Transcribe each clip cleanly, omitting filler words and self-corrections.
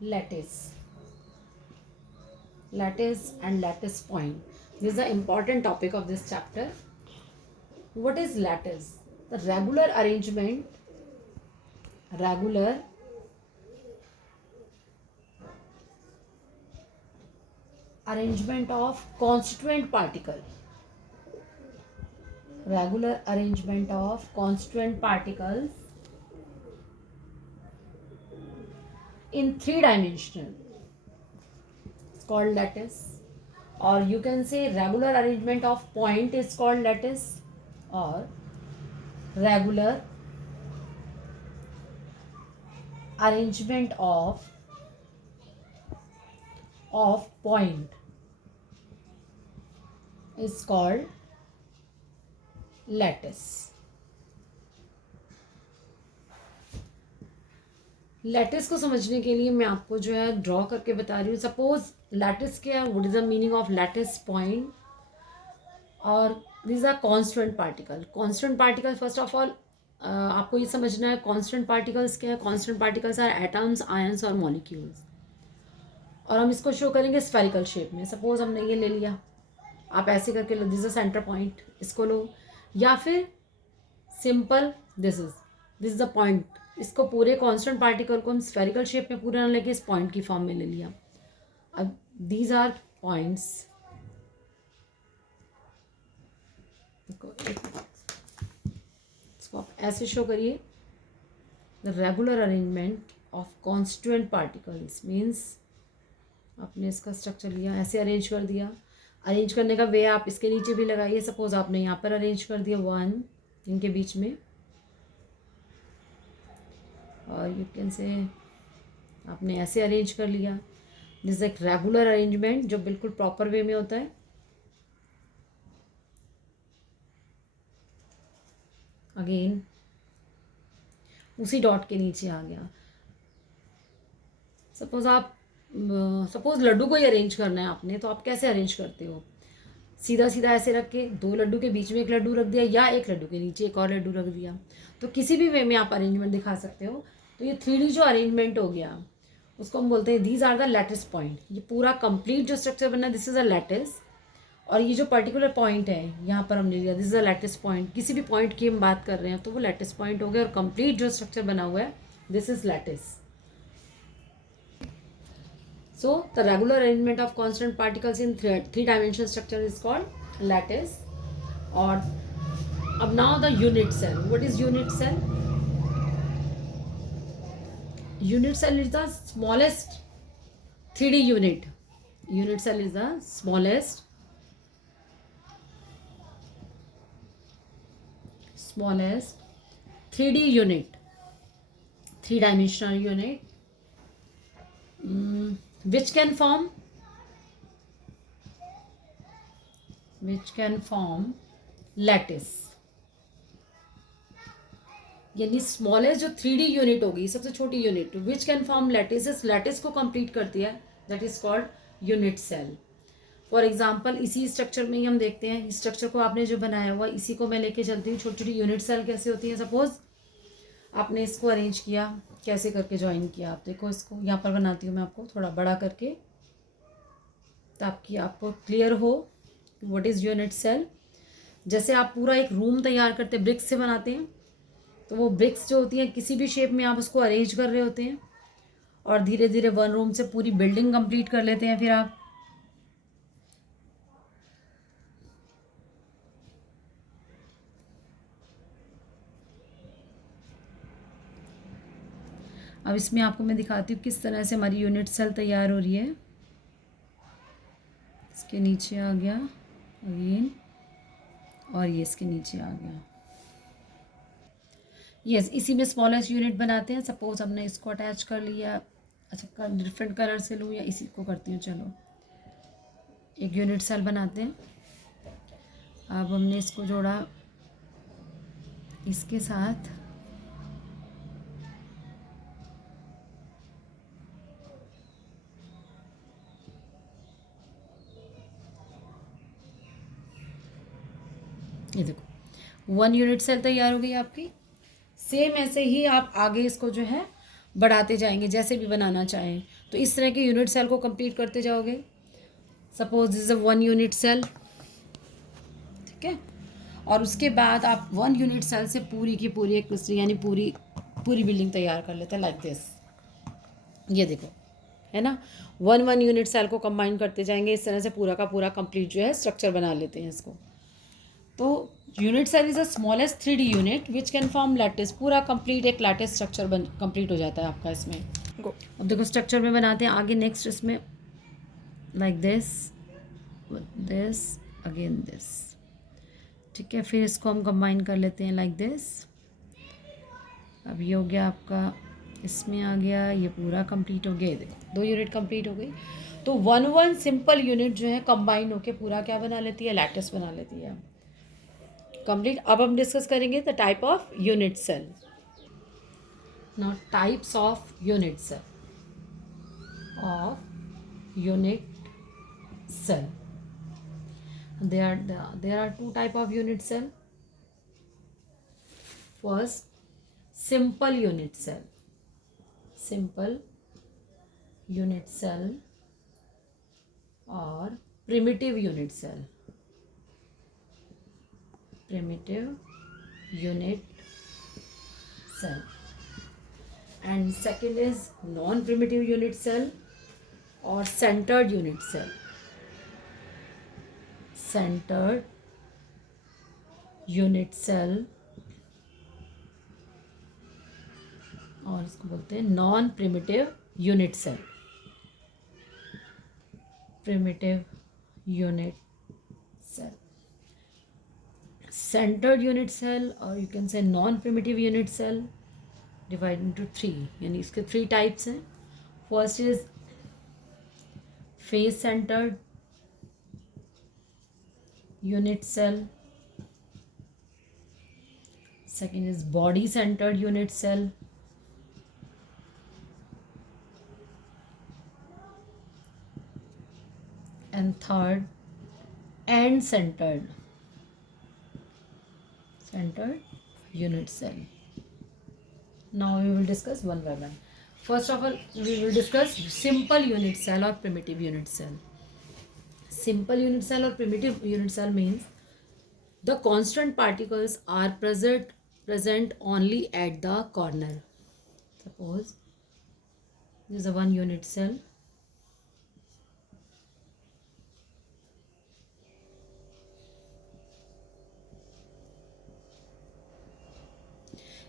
lattice. Lattice and lattice point. This is the important topic of this chapter. What is lattice? The regular arrangement of constituent particle. Regular arrangement of constituent particles in three-dimensional. It's called lattice. Or you can say regular arrangement of point is called lattice, or regular arrangement of point is called lattice. Lattice को समझने के लिए मैं आपको जो है draw करके बता रही हूँ. सपोज लैटिस क्या है, what is the meaning of lattice point, और this are constant particle. Constant particle first of all आपको ये समझना है कांस्टेंट पार्टिकल्स क्या है. Constant particles are atoms, ions और मॉलिक्यूल्स. और हम इसको शो करेंगे स्फेरिकल शेप में. सपोज हमने ये ले लिया, आप ऐसे करके लो, दिस इज सेंटर पॉइंट, इसको लो, या फिर simple this is the point. इसको पूरे कांस्टेंट पार्टिकल को हम स्फेरिकल शेप में पूरा ना लेके इस पॉइंट की फॉर्म में ले लिया. अब दीज आर पॉइंट्स. इसको आप ऐसे शो करिए. The regular arrangement of constituent particles means आपने इसका स्ट्रक्चर लिया, ऐसे अरेंज कर दिया. अरेंज करने का वे आप इसके नीचे भी लगाइए. सपोज आपने यहाँ पर अरेंज कर दिया 1 इनके बीच में, और यू कैन से आपने ऐसे अरेंज कर लिया. दिस एक रेगुलर अरेंजमेंट जो बिल्कुल प्रॉपर वे में होता है. अगेन उसी डॉट के नीचे आ गया. सपोज लड्डू को ही अरेंज करना है आपने, तो आप कैसे अरेंज करते हो? सीधा सीधा ऐसे रख के 2 लड्डू के बीच में एक लड्डू रख दिया, या एक लड्डू के नीचे एक और लड्डू रख दिया. तो किसी भी वे में आप अरेंजमेंट दिखा सकते हो. तो ये 3D जो अरेंजमेंट हो गया उसको हम बोलते हैं these are the lattice point. ये पूरा कंप्लीट जो स्ट्रक्चर बना दिस इज अ लैटिस. और ये जो पर्टिकुलर पॉइंट है यहाँ पर हमने लिया, this is a lattice point. किसी भी पॉइंट की हम बात कर रहे हैं तो वो लैटिस पॉइंट हो गया. और कंप्लीट जो स्ट्रक्चर बना हुआ है this is lattice. So the regular arrangement of constant particles in three-dimensional structure is called lattice. Or now the unit cell. What is unit cell? Unit cell is the smallest 3D unit. Unit cell is the smallest 3D unit, three-dimensional unit. Which can form lattice. यानी smallest जो 3D unit होगी, सबसे छोटी unit, which can form lattice, इस lattice को complete करती है, that is called unit cell. For example इसी स्ट्रक्चर में ही हम देखते हैं. इस स्ट्रक्चर को आपने जो बनाया हुआ इसी को मैं लेके चलती हूँ. छोटी छोटी यूनिट सेल कैसे होती है. सपोज आपने इसको अरेंज किया, कैसे करके ज्वाइन किया. आप देखो इसको यहाँ पर बनाती हूँ मैं आपको थोड़ा बड़ा करके, ताकि आपको क्लियर हो व्हाट इज़ यूनिट सेल. जैसे आप पूरा एक रूम तैयार करते ब्रिक्स से बनाते हैं, तो वो ब्रिक्स जो होती हैं किसी भी शेप में आप उसको अरेंज कर रहे होते हैं, और धीरे धीरे 1 रूम से पूरी बिल्डिंग कंप्लीट कर लेते हैं. फिर आप अब इसमें आपको मैं दिखाती हूँ किस तरह से हमारी यूनिट सेल तैयार हो रही है. इसके नीचे आ गया अगेन, और ये इसके नीचे आ गया. यस, इसी में स्मॉलेस्ट यूनिट बनाते हैं. सपोज हमने इसको अटैच कर लिया. अच्छा, डिफरेंट कलर से लूँ या इसी को करती हूँ. चलो, एक यूनिट सेल बनाते हैं. अब हमने इसको जोड़ा इसके साथ. ये देखो 1 यूनिट सेल तैयार हो गई आपकी. सेम ऐसे ही आप आगे इसको जो है बढ़ाते जाएंगे, जैसे भी बनाना चाहें. तो इस तरह के यूनिट सेल को कंप्लीट करते जाओगे. Suppose this is a 1 unit cell. ठीक है. और उसके बाद आप 1 यूनिट सेल से पूरी की पूरी एक यानी पूरी पूरी बिल्डिंग तैयार कर लेते हैं लाइक दिस. ये देखो, है ना. 1 यूनिट सेल को कंबाइन करते जाएंगे, इस तरह से पूरा का पूरा कंप्लीट जो है स्ट्रक्चर बना लेते हैं इसको. तो unit cell is a smallest 3D unit which can form lattice. पूरा कंप्लीट एक लैटिस स्ट्रक्चर कंप्लीट हो जाता है आपका इसमें. अब देखो स्ट्रक्चर में बनाते हैं आगे. नेक्स्ट इसमें लाइक दिस अगेन दिस. ठीक है. फिर इसको हम कंबाइन कर लेते हैं लाइक दिस. अब ये हो गया आपका, इसमें आ गया, ये पूरा कंप्लीट हो गया. ये देखो 2 यूनिट कंप्लीट हो गई. तो 1 सिंपल यूनिट जो है कंबाइन होके पूरा क्या बना लेती है, लैटिस बना लेती है कंप्लीट. अब हम डिस्कस करेंगे the type of unit cell. Now types of unit cell. There are 2 type of unit cell. First, simple unit cell. Simple unit cell or primitive unit cell. Primitive unit cell. And second is non-primitive unit cell or centered unit cell. Centered unit cell और इसको बोलते हैं non primitive unit cell. Primitive unit cell, centred unit cell और you can say non primitive unit cell divide into 3. यानी इसके 3 types हैं. First is face centred unit cell. Second is body centered unit cell. And third, end centered unit cell. Now we will discuss one by one. First of all, we will discuss simple unit cell or primitive unit cell. Simple unit cell or primitive unit cell means the constant particles are present only at the corner. Suppose this is a 1 unit cell.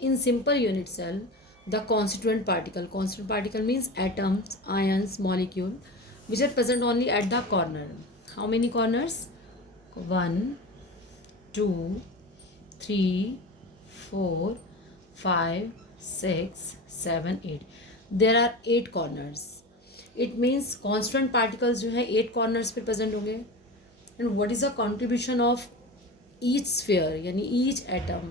In simple unit cell, the constituent particle means atoms, ions, molecule which are present only at the corner. How many corners? 1, 2, 3, 4, 5, 6, 7, 8. There are 8 corners. It means constant particles जो है 8 corners पे present होंगे. And what is the contribution of each sphere यानी each atom,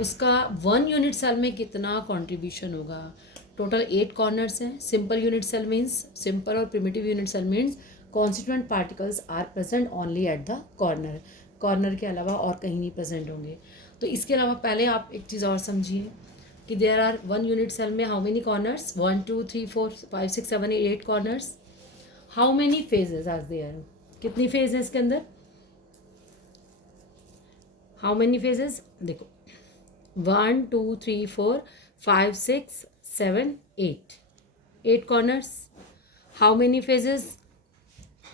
उसका 1 unit cell में कितना contribution होगा. Total 8 corners हैं. Simple unit cell means, simple और primitive unit cell means constituent particles are present only at the corner. Corner के अलावा और कहीं नहीं प्रेजेंट होंगे. तो इसके अलावा पहले आप एक चीज़ और समझिए कि देयर आर 1 यूनिट सेल में how many corners, 1 2 3 4 5 6 7 8 corners. How many faces are there, कितनी फेज है इसके अंदर, हाउ मेनी फेजेस. देखो 1 2 3 4 5 6 7 8 corners. How many phases?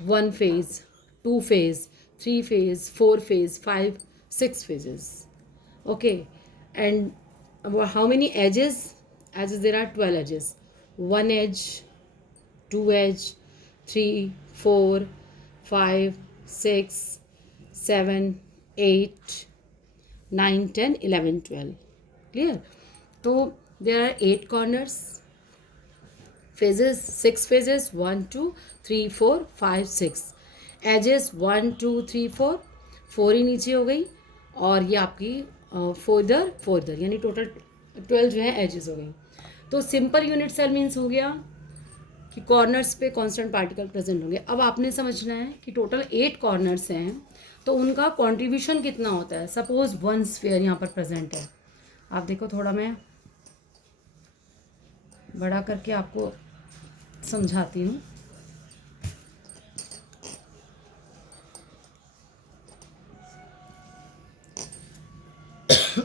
1 phase, 2 phase, 3 phase, 4 phase, 5 6 phases. Okay. And how many edges? Edges, there are 12 edges. 1 edge, 2 edge, 3 4 5 6 7 8 9 10 11 12. Clear? So there are 8 corners. Phases, 6 phases, 1 2 3 4 5 6. Edges 1 2 3 4, 4 ही नीचे हो गई और ये आपकी फोर्दर यानी total 12 जो है एजेस हो गई. तो सिंपल यूनिट सेल मीन्स हो गया कि कॉर्नर्स पे कांस्टेंट पार्टिकल प्रेजेंट होंगे. अब आपने समझना है कि टोटल 8 कॉर्नर्स हैं तो उनका कंट्रीब्यूशन कितना होता है. सपोज 1 स्फीयर यहाँ पर प्रेजेंट है. आप देखो, थोड़ा मैं बड़ा करके आपको समझाती हूँ।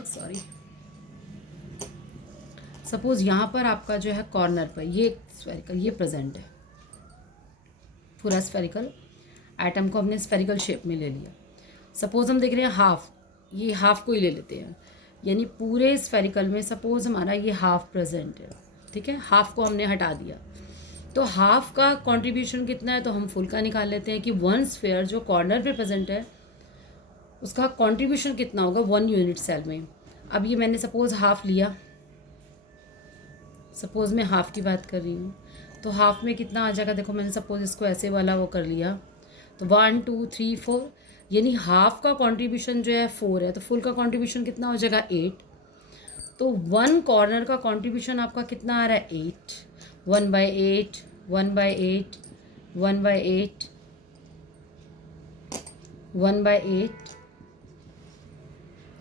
सॉरी। सपोज यहाँ पर आपका जो है कॉर्नर पर ये स्फेरिकल ये प्रेजेंट है, पूरा स्फेरिकल एटम को हमने स्फेरिकल शेप में ले लिया। सपोज हम देख रहे हैं हाफ, ये हाफ को ही ले लेते हैं, यानी पूरे स्फेरिकल में सपोज हमारा ये हाफ प्रेजेंट है, ठीक है, हाफ को हमने हटा दिया, तो हाफ का कंट्रीब्यूशन कितना है, तो हम फुल का निकाल लेते हैं कि वन स्फेयर जो कॉर्नर पे प्रेजेंट है उसका कंट्रीब्यूशन कितना होगा 1 यूनिट सेल में। अब ये मैंने सपोज हाफ लिया, सपोज मैं हाफ की बात कर रही हूँ, तो हाफ में कितना आ जाएगा, देखो मैंने सपोज इसको ऐसे वाला वो कर लिया, तो 1 2 3 4, यानी हाफ का कंट्रीब्यूशन जो है 4 है, तो फुल का कंट्रीब्यूशन कितना हो जाएगा 8। तो वन कॉर्नर का कंट्रीब्यूशन आपका कितना आ रहा है 8, 1/8 1/8 1/8 1/8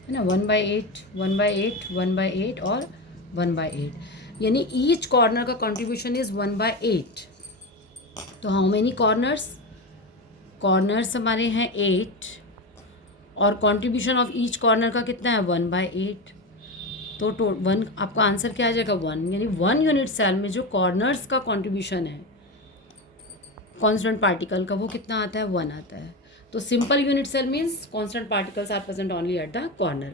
है ना, 1/8 1/8 1/8 और 1/8, यानी ईच कॉर्नर का कंट्रीब्यूशन इज 1/8। तो हाउ मेनी कॉर्नर्स, कॉर्नर्स हमारे हैं 8 और कंट्रीब्यूशन ऑफ ईच कॉर्नर का कितना है 1/8, तो 1 आपका आंसर क्या आ जाएगा 1, यानी 1 यूनिट सेल में जो कॉर्नर्स का कंट्रीब्यूशन है कांस्टेंट पार्टिकल का वो कितना आता है 1 आता है। तो simple unit cell means constant particles are present only at the corner.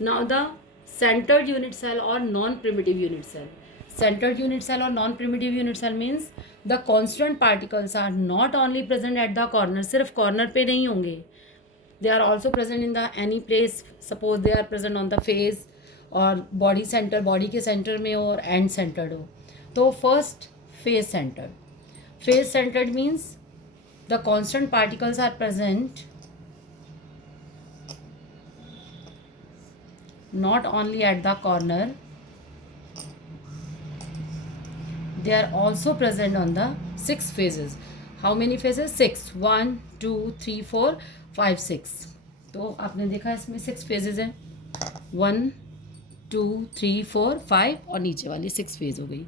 Now the centered unit cell or non-primitive unit cell. Centered unit cell or non-primitive unit cell means the constant particles are not only present at the corner, सिर्फ corner पे नहीं होंगे, they are also present in the any place, suppose they are present on the face और body center, body के center में हो और end centered हो। तो first face centered, face centered means the constant particles are present not only at the corner, they are also present on the 6 phases. How many phases? 6, 1 2 3 4 5 6। तो आपने देखा इसमें 6 phases हैं, 1 2 3 4 5 और नीचे वाली 6 फेज हो गई।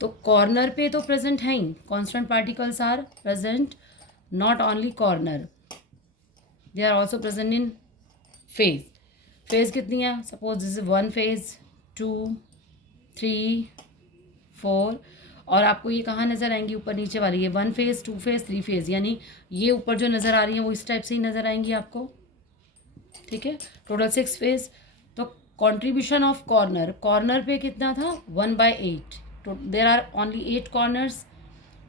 तो कॉर्नर पे तो प्रेजेंट है ही, constant particles are present not only corner, they are also present in face. Face कितनी है, सपोज दिस इज 1 फेज 2 3 4, और आपको ये कहाँ नज़र आएंगी, ऊपर नीचे वाली, ये 1 फेज 2 फेज 3 फेज, यानी ये ऊपर जो नज़र आ रही है वो इस टाइप से ही नज़र आएंगी आपको, ठीक है, टोटल 6 फेज। तो कॉन्ट्रीब्यूशन ऑफ कॉर्नर, कॉर्नर पे कितना था 1/8, तो there are only 8 corners,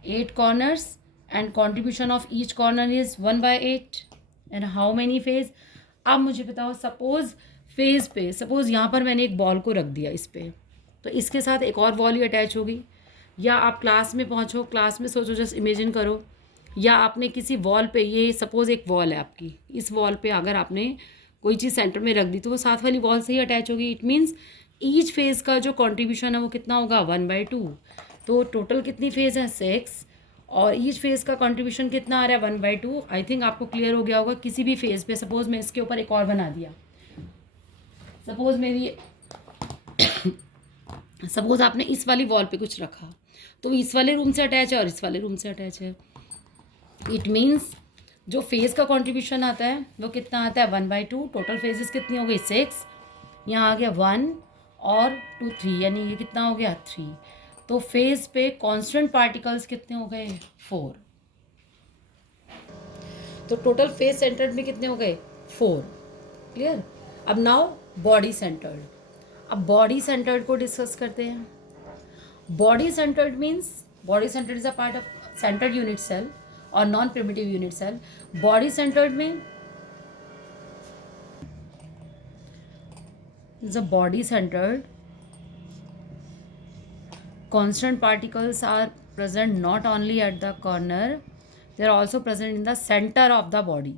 8 corners and contribution of each corner is 1/8 and how many face. अब मुझे बताओ सपोज फेज पे, सपोज यहाँ पर मैंने एक बॉल को रख दिया इस पर, तो इसके साथ एक और बॉल ही अटैच होगी, या आप क्लास में पहुँचो, क्लास में सोचो, जस्ट इमेजिन करो, या आपने किसी वॉल पे, ये सपोज एक वॉल है आपकी, इस वॉल पे अगर आपने कोई चीज़ सेंटर में रख दी तो वो साथ वाली वॉल से ही अटैच होगी। इट मीन्स ईच फेज़ का जो कंट्रीब्यूशन है वो कितना होगा 1/2। तो टोटल कितनी फेज़ है 6, और ईच फेज़ का कंट्रीब्यूशन कितना आ रहा है 1/2। आई थिंक आपको क्लियर हो गया होगा। किसी भी फेज़ पे सपोज मैं इसके ऊपर एक और बना दिया, सपोज मेरी सपोज आपने इस वाली वॉल पे कुछ रखा, तो इस वाले रूम से अटैच है और इस वाले रूम से अटैच है। इट मीन्स जो फेज़ का कंट्रीब्यूशन आता है वो कितना आता है 1/2। टोटल फेजेस कितनी हो गई 6, यहाँ आ गया 1 और 2 3, यानी ये कितना हो गया 3। तो फेज पे कांस्टेंट पार्टिकल्स कितने हो गए 4। तो टोटल फेज सेंटर्ड में कितने हो गए 4। क्लियर। अब नाउ बॉडी सेंटर्ड। अब बॉडी सेंटर्ड को डिस्कस करते हैं। Body centred means body centred is a part of centred unit cell और non primitive unit cell. Body centred में is a body centred, constant particles are present not only at the corner, they are also present in the center of the body।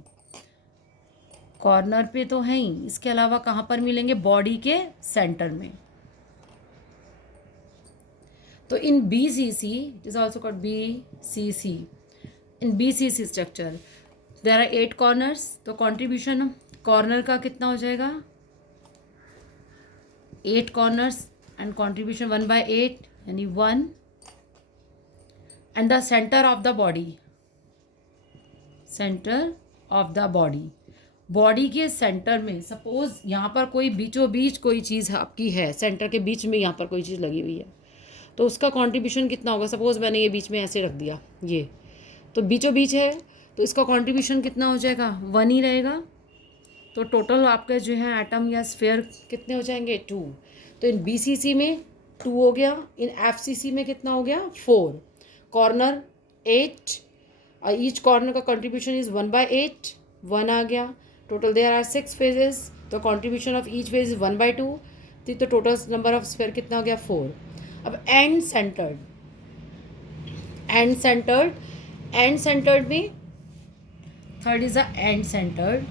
Corner पे तो है ही, इसके अलावा कहाँ पर मिलेंगे बॉडी के सेंटर में। तो in BCC, it is also called BCC, in BCC structure there are 8 corners. तो कॉन्ट्रीब्यूशन कॉर्नर का कितना हो जाएगा 8 कॉर्नर्स एंड कॉन्ट्रीब्यूशन 1/8, यानी 1 and the centre of the body, centre of the body, body के सेंटर में सपोज यहाँ पर कोई बीचों बीच कोई चीज़ आपकी है, सेंटर के बीच में यहाँ पर कोई चीज़ लगी हुई है, तो उसका कंट्रीब्यूशन कितना होगा। सपोज मैंने ये बीच में ऐसे रख दिया, ये तो बीचों बीच है, तो इसका कंट्रीब्यूशन कितना हो जाएगा, 1 ही रहेगा। तो टोटल आपके जो है एटम या स्फेयर कितने हो जाएंगे, 2। तो इन BCC में 2 हो गया, इन FCC में कितना हो गया, 4। कॉर्नर 8, और ईच कॉर्नर का कंट्रीब्यूशन इज 1/8, 1 आ गया। टोटल देयर आर 6 फेजेस, तो contribution of each phase is 1/2, तो टोटल नंबर ऑफ स्फेयर कितना हो गया, 4। अब एंड सेंटर्ड, एंड सेंटर्ड में third is the end centred.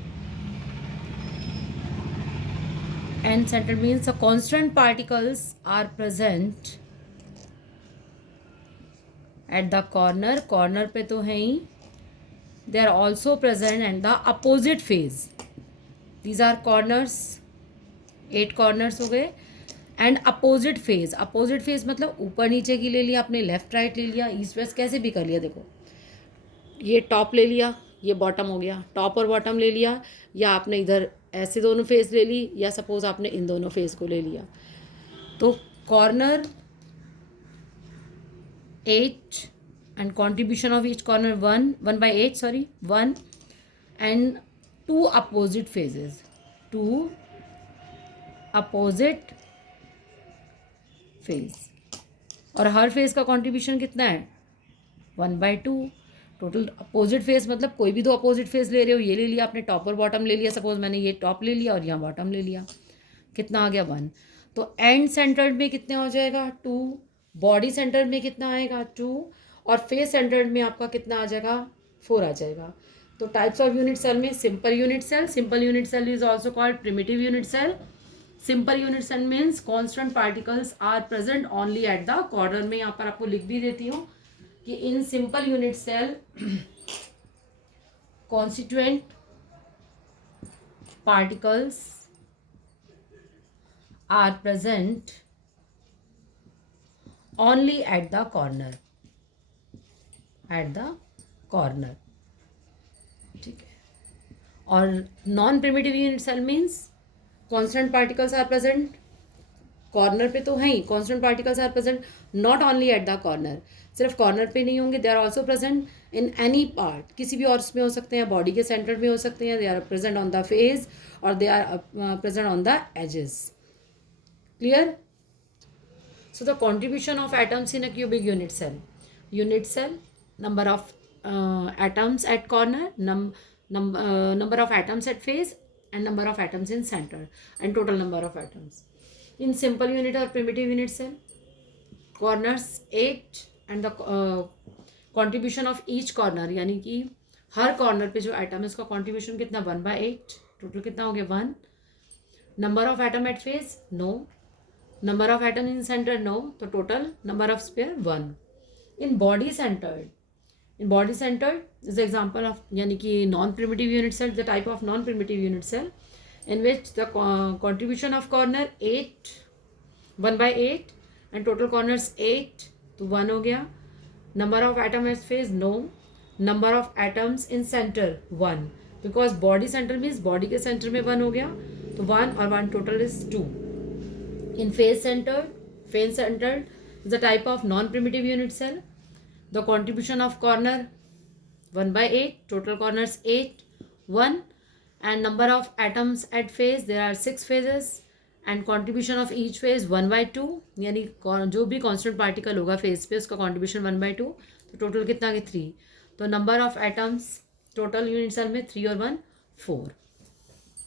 End centered means the constant particles are present at the corner, corner पे तो है ही, they are also present at the opposite phase, these are corners, 8 corners हो गए। And opposite phase, opposite phase मतलब ऊपर नीचे की ले लिया आपने, लेफ्ट राइट ले लिया, ईस्ट वेस्ट कैसे भी कर लिया। देखो ये टॉप ले लिया, ये बॉटम हो गया, टॉप और बॉटम ले लिया, या आपने इधर ऐसे दोनों फेस ले ली, या सपोज आपने इन दोनों फेस को ले लिया। तो corner 8 and contribution of each corner 1/8 sorry 1, and 2 opposite phases, 2 opposite phase, और हर फेज का कंट्रीब्यूशन कितना है, 1/2। टोटल अपोजिट फेस मतलब कोई भी 2 अपोजिट फेस ले रहे हो, ये ले लिया आपने, टॉप और बॉटम ले लिया, सपोज मैंने ये टॉप ले लिया और यहाँ बॉटम ले लिया, कितना आ गया, 1। तो एंड सेंटर्ड में कितने हो जाएगा, 2। बॉडी सेंटर में कितना आएगा, 2, और फेस सेंटर्ड में आपका कितना आ जाएगा, 4 आ जाएगा। तो टाइप्स ऑफ यूनिट सेल में simple unit cell, simple unit cell is also called primitive unit cell. Simple unit cell means constant particles are present only at the corner में। यहाँ पर आपको लिख भी देती हूँ कि in simple unit cell constituent particles are present only at the corner, ठीक है। और non primitive unit cell means constant particles are present, corner पे तो है ही, constant particles are present not only at the corner, सिर्फ corner पे नहीं होंगे, they are also present in any part, किसी भी और उसमें हो सकते हैं, बॉडी के सेंटर में हो सकते हैं, they are present on the face और they are present on the edges. Clear? So the contribution of atoms in a cubic unit cell, number of atoms at corner, number of atoms at face, and number of atoms in center, and total number of atoms. In simple unit or primitive unit cell, corners 8 and the contribution of each corner, यानी कि हर corner पे जो atom है उसका contribution कितना, 1/8। Total कितना हो गया, 1। Number of atom at face, no. Number of atom in centre, no. तो total number of sphere 1। In body centred is example of, यानी कि non primitive unit cell, the type of non primitive unit cell in which the contribution of corner 8, 1/8, and total corners 8, तो 1 हो गया। number of atom at face, no। number of atoms in center 1, because body center means body के center में 1 हो गया, तो 1 और 1 total is 2। in face centered is a type of non primitive unit cell, the contribution of corner 1/8, total corners 8, 1, and number of atoms at phase, there are 6 phases, and contribution of each phase 1/2, यानी जो भी constant particle होगा phase पे उसका contribution 1/2, तो total कितना है, 3। तो number of atoms total unit cell में 3 और 1 4।